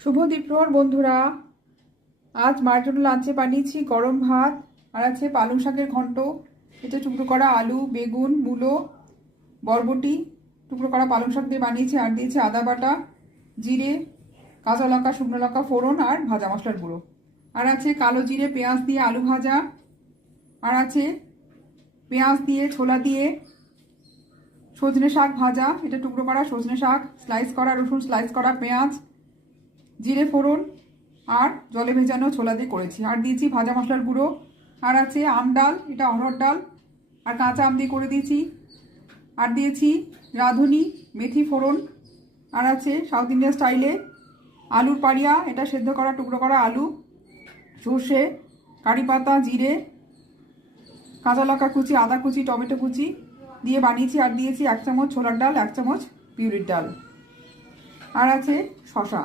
শুভ দ্বীপ্রহর বন্ধুরা, আজ মার জন্য লাঞ্চে বানিয়েছি গরম ভাত আর আছে পালং শাকের ঘন্ট। এটা টুকরো করা আলু, বেগুন, মূলো, বরবটি টুকরো করা পালং শাক দিয়ে বানিয়েছি। আর দিয়েছি আদা বাটা, জিরে, কাঁচা লঙ্কা, শুকনো লঙ্কা ফোড়ন আর ভাজা মশলার গুঁড়ো। আর আছে কালো জিরে পেঁয়াজ দিয়ে আলু ভাজা। আর আছে পেঁয়াজ দিয়ে ছোলা দিয়ে সজনে শাক ভাজা। এটা টুকরো করা সজনে শাক, স্লাইস করা রসুন, স্লাইস করা পেঁয়াজ, জিরে ফোড়ন আর জলে ভেজানো ছোলা দিয়ে করেছি। আর দিয়েছি ভাজা মশলার গুঁড়ো। আর আছে আম ডাল, এটা অরহর ডাল আর কাঁচা আম দিয়ে করে দিয়েছি। আর দিয়েছি রাঁধুনি, মেথি ফোড়ন। আর আছে সাউথ ইন্ডিয়া স্টাইলে আলুর পাড়িয়া, এটা সেদ্ধ করা টুকরো করা আলু, সর্ষে, কারি পাতা, জিরে, কাঁচা লঙ্কা কুচি, আদা কুচি, টমেটো কুচি দিয়ে বানিয়েছি। আর দিয়েছি 1 চামচ ছোলার ডাল, 1 চামচ পিউরির ডাল। আর আছে শশা।